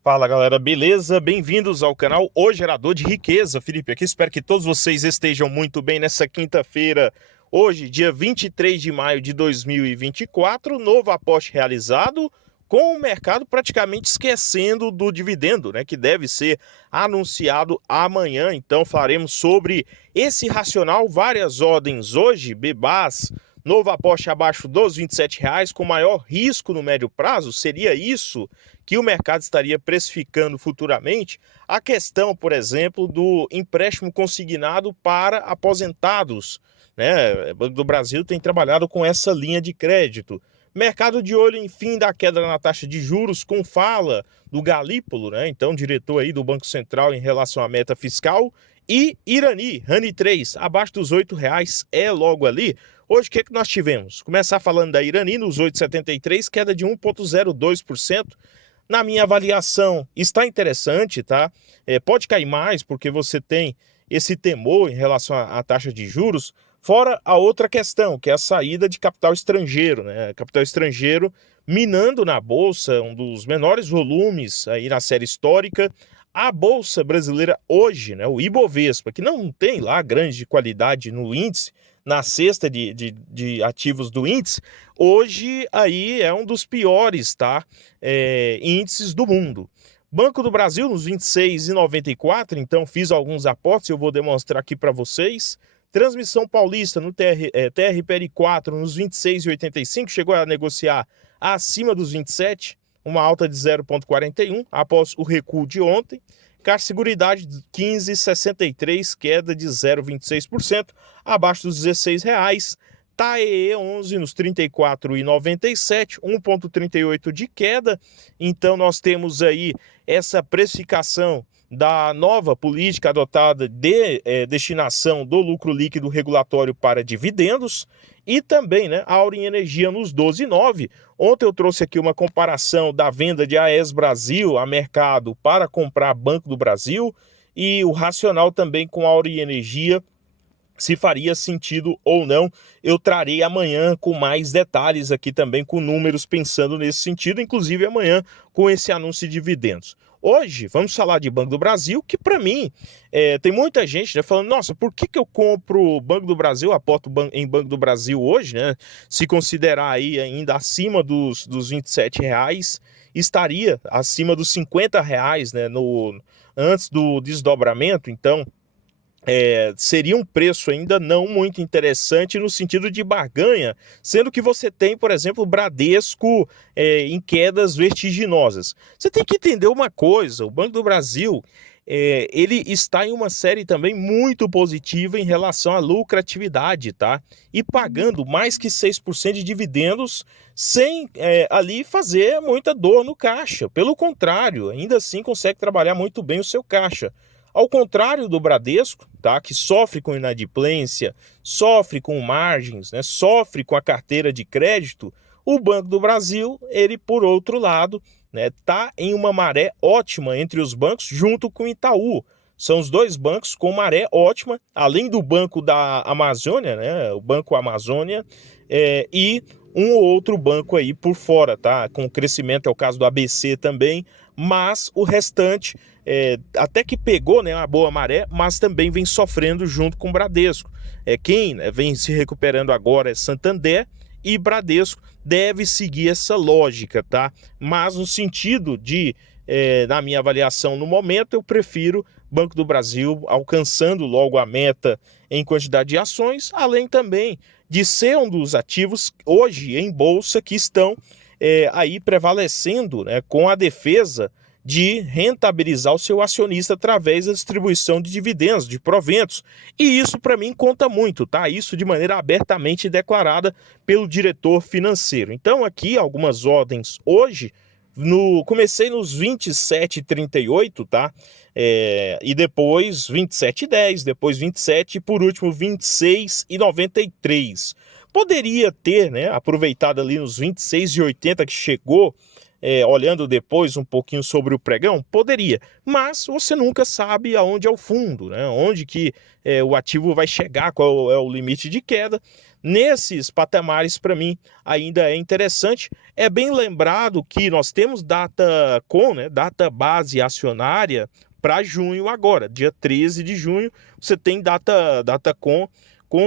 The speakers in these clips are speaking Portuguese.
Fala galera, beleza? Bem-vindos ao canal O Gerador de Riqueza. Felipe aqui, espero que todos vocês estejam muito bem nessa quinta-feira. Hoje, dia 23 de maio de 2024, novo aporte realizado, com o mercado praticamente esquecendo do dividendo, né, que deve ser anunciado amanhã. Então falaremos sobre esse racional, várias ordens hoje, Bebás, novo aporte abaixo dos R$ 27, com maior risco no médio prazo. Seria isso que o mercado estaria precificando futuramente? A questão, por exemplo, do empréstimo consignado para aposentados, né? O Banco do Brasil tem trabalhado com essa linha de crédito. Mercado de olho, enfim, da queda na taxa de juros, com fala do Galípolo, né? Então, diretor aí do Banco Central em relação à meta fiscal. E Irani, Rani 3, abaixo dos R$ 8, é logo ali. Hoje, o que nós tivemos? Começar falando da Irani, nos 8,73, queda de 1,02%. Na minha avaliação, está interessante, tá? Pode cair mais, porque você tem esse temor em relação à taxa de juros, fora a outra questão, que é a saída de capital estrangeiro, né? Capital estrangeiro minando na Bolsa, um dos menores volumes aí na série histórica. A Bolsa brasileira hoje, né, o Ibovespa, que não tem lá grande qualidade no índice, na cesta de ativos do índice, hoje aí é um dos piores, tá? Índices do mundo. Banco do Brasil nos 26,94, então fiz alguns aportes, eu vou demonstrar aqui para vocês. Transmissão Paulista no TRPR4 nos 26,85, chegou a negociar acima dos 27, uma alta de 0,41 após o recuo de ontem. Caixa Seguridade 15,63, queda de 0,26%, abaixo dos R$ 16. TAEE 11 nos 34,97, 1,38 de queda. Então nós temos aí essa precificação da nova política adotada de destinação do lucro líquido regulatório para dividendos e também, né, a Auren Energia nos 12,9. Ontem eu trouxe aqui uma comparação da venda de AES Brasil a mercado para comprar Banco do Brasil e o racional também com a Auren Energia, se faria sentido ou não. Eu trarei amanhã com mais detalhes aqui também, com números pensando nesse sentido, inclusive amanhã com esse anúncio de dividendos. Hoje, vamos falar de Banco do Brasil, que para mim, tem muita gente, né, falando, nossa, por que eu compro Banco do Brasil, aporto em Banco do Brasil hoje, né? Se considerar aí ainda acima dos R$ 27, estaria acima dos R$ 50, né, antes do desdobramento. Então, seria um preço ainda não muito interessante no sentido de barganha, sendo que você tem, por exemplo, o Bradesco em quedas vertiginosas. Você tem que entender uma coisa, o Banco do Brasil, ele está em uma série também muito positiva em relação à lucratividade, tá? E pagando mais que 6% de dividendos sem ali fazer muita dor no caixa. Pelo contrário, ainda assim consegue trabalhar muito bem o seu caixa. Ao contrário do Bradesco, tá, que sofre com inadimplência, sofre com margens, né, sofre com a carteira de crédito, o Banco do Brasil, ele, por outro lado, né, tá em uma maré ótima entre os bancos, junto com o Itaú. São os dois bancos com maré ótima, além do Banco da Amazônia, né, o Banco Amazônia, e um ou outro banco aí por fora, tá? Com crescimento, é o caso do ABC também, mas o restante até que pegou, né, uma boa maré, mas também vem sofrendo junto com o Bradesco. Quem, né, vem se recuperando agora é Santander, e Bradesco deve seguir essa lógica, tá? Mas no sentido de, na minha avaliação no momento, eu prefiro Banco do Brasil alcançando logo a meta em quantidade de ações, além também de ser um dos ativos hoje em bolsa que estão aí prevalecendo, né, com a defesa de rentabilizar o seu acionista através da distribuição de dividendos, de proventos. E isso para mim conta muito, tá? Isso de maneira abertamente declarada pelo diretor financeiro. Então aqui algumas ordens hoje, comecei nos 27,38, tá? E depois 27,10, depois 27 e por último 26,93. Poderia ter, né, aproveitado ali nos 26,80 que chegou, olhando depois um pouquinho sobre o pregão, poderia, mas você nunca sabe aonde é o fundo, né? Onde que o ativo vai chegar, qual é o limite de queda. nesses patamares, para mim, ainda é interessante. É bem lembrado que nós temos data com, né, data base acionária para junho agora, dia 13 de junho, você tem data com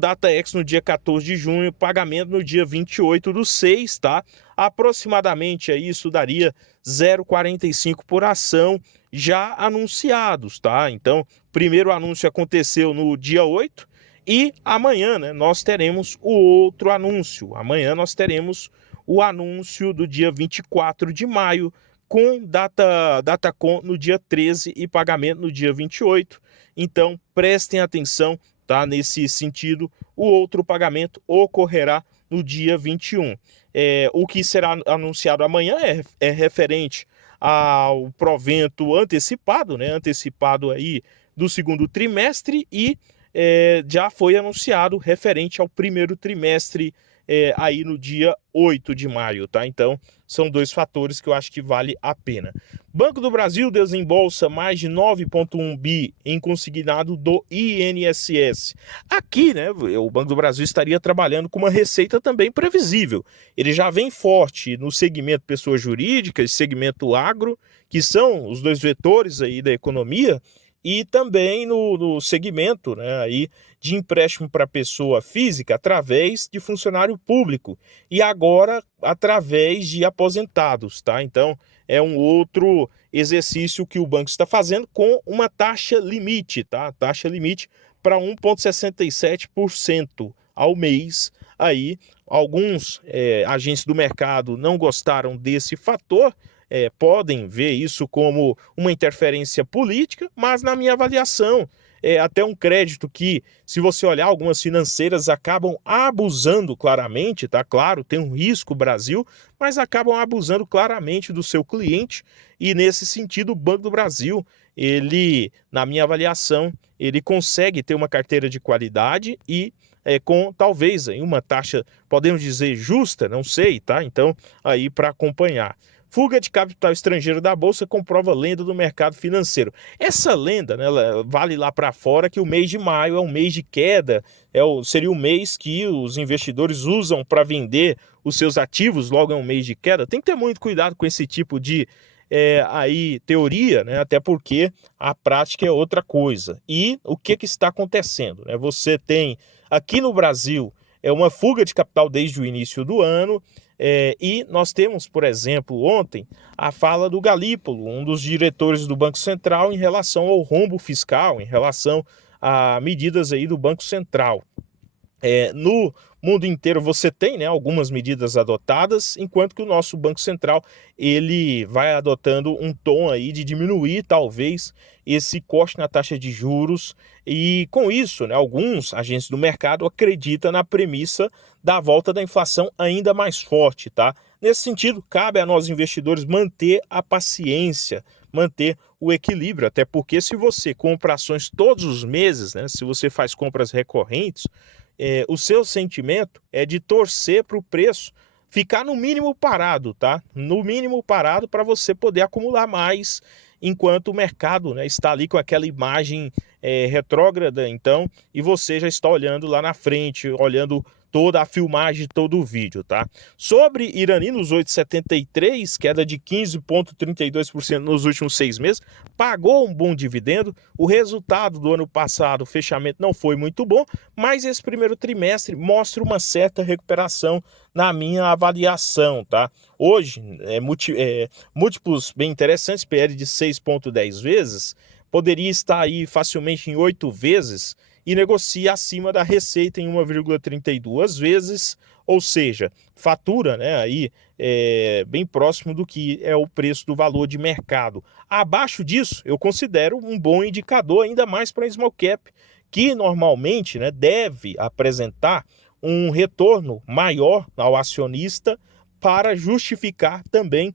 data ex no dia 14 de junho, pagamento no dia 28/6, tá? Aproximadamente aí isso daria 0,45 por ação já anunciados, tá? Então, primeiro anúncio aconteceu no dia 8 e amanhã, né, nós teremos o outro anúncio. Amanhã nós teremos o anúncio do dia 24 de maio, com data com no dia 13 e pagamento no dia 28. Então, prestem atenção, tá? Nesse sentido, o outro pagamento ocorrerá no dia 21. O que será anunciado amanhã é referente ao provento antecipado, né? Antecipado aí do segundo trimestre e já foi anunciado referente ao primeiro trimestre aí no dia 8 de maio, tá? Então, são dois fatores que eu acho que vale a pena. Banco do Brasil desembolsa mais de 9,1 bi em consignado do INSS. Aqui, né, o Banco do Brasil estaria trabalhando com uma receita também previsível. Ele já vem forte no segmento pessoa jurídica e segmento agro, que são os dois vetores aí da economia, e também no segmento, né, aí de empréstimo para pessoa física através de funcionário público e agora através de aposentados, tá? Então é um outro exercício que o banco está fazendo com uma taxa limite, tá? Taxa limite para 1,67% ao mês. Aí alguns agentes do mercado não gostaram desse fator. Podem ver isso como uma interferência política, mas na minha avaliação é até um crédito que, se você olhar, algumas financeiras acabam abusando claramente, tá? Claro, tem um risco Brasil, mas acabam abusando claramente do seu cliente e nesse sentido o Banco do Brasil, ele, na minha avaliação, ele consegue ter uma carteira de qualidade e com talvez aí, uma taxa, podemos dizer, justa, não sei, tá? Então, aí para acompanhar. Fuga de capital estrangeiro da Bolsa comprova lenda do mercado financeiro. Essa lenda, né, ela vale lá para fora que o mês de maio é um mês de queda, seria o mês que os investidores usam para vender os seus ativos, logo é um mês de queda. Tem que ter muito cuidado com esse tipo de teoria, né, até porque a prática é outra coisa. E o que está acontecendo? Né? Você tem aqui no Brasil uma fuga de capital desde o início do ano. E nós temos, por exemplo, ontem, a fala do Galípolo, um dos diretores do Banco Central, em relação ao rombo fiscal, em relação a medidas aí do Banco Central. No mundo inteiro você tem, né, algumas medidas adotadas, enquanto que o nosso Banco Central ele vai adotando um tom aí de diminuir talvez esse corte na taxa de juros e com isso, né, alguns agentes do mercado acreditam na premissa da volta da inflação ainda mais forte, tá? Nesse sentido, cabe a nós investidores manter a paciência, manter o equilíbrio, até porque se você compra ações todos os meses, né, se você faz compras recorrentes, o seu sentimento é de torcer para o preço ficar no mínimo parado, tá? No mínimo parado para você poder acumular mais, enquanto o mercado, né, está ali com aquela imagem retrógrada, então, e você já está olhando lá na frente, olhando toda a filmagem, todo o vídeo, tá? Sobre Irani nos 8,73, queda de 15,32% nos últimos 6 meses, pagou um bom dividendo. O resultado do ano passado, o fechamento não foi muito bom, mas esse primeiro trimestre mostra uma certa recuperação na minha avaliação, tá? Hoje, múltiplos bem interessantes, PL de 6,10 vezes, poderia estar aí facilmente em 8 vezes, e negocia acima da receita em 1,32 vezes, ou seja, fatura, né, aí, bem próximo do que é o preço do valor de mercado. Abaixo disso, eu considero um bom indicador, ainda mais para small cap, que normalmente, né, deve apresentar um retorno maior ao acionista para justificar também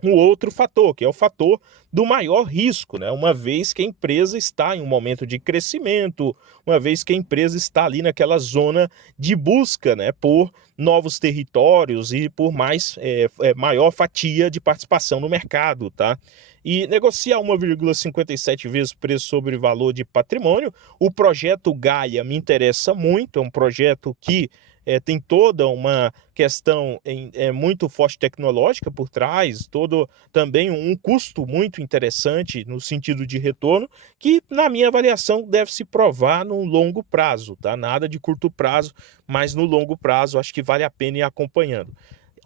um outro fator, que é o fator do maior risco, né? Uma vez que a empresa está em um momento de crescimento, uma vez que a empresa está ali naquela zona de busca, né, por novos territórios e por maior fatia de participação no mercado, tá? E negociar 1,57 vezes preço sobre valor de patrimônio. O projeto Gaia me interessa muito, é um projeto que tem toda uma questão muito forte tecnológica por trás, todo também um custo muito interessante no sentido de retorno, que na minha avaliação deve se provar no longo prazo, tá? Nada de curto prazo, mas no longo prazo acho que vale a pena ir acompanhando.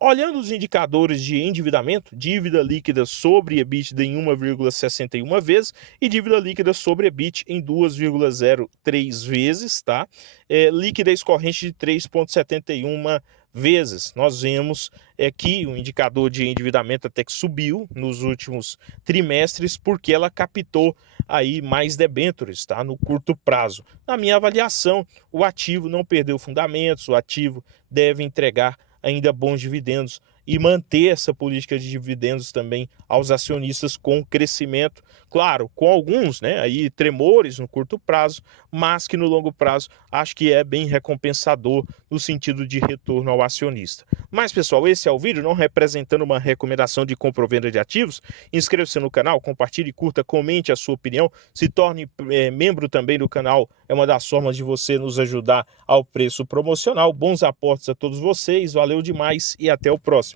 Olhando os indicadores de endividamento, dívida líquida sobre EBITDA em 1,61 vezes e dívida líquida sobre EBIT em 2,03 vezes, tá? Liquidez corrente de 3,71 vezes. Nós vemos que o indicador de endividamento até que subiu nos últimos trimestres porque ela captou aí mais debêntures, tá? No curto prazo. Na minha avaliação, o ativo não perdeu fundamentos, o ativo deve entregar ainda bons dividendos e manter essa política de dividendos também aos acionistas com crescimento, claro, com alguns, né, aí tremores no curto prazo, mas que no longo prazo acho que é bem recompensador no sentido de retorno ao acionista. Mas pessoal, esse é o vídeo, não representando uma recomendação de compra ou venda de ativos. Inscreva-se no canal, compartilhe, curta, comente a sua opinião, se torne membro também do canal, é uma das formas de você nos ajudar ao preço promocional. Bons aportes a todos vocês, valeu demais e até o próximo.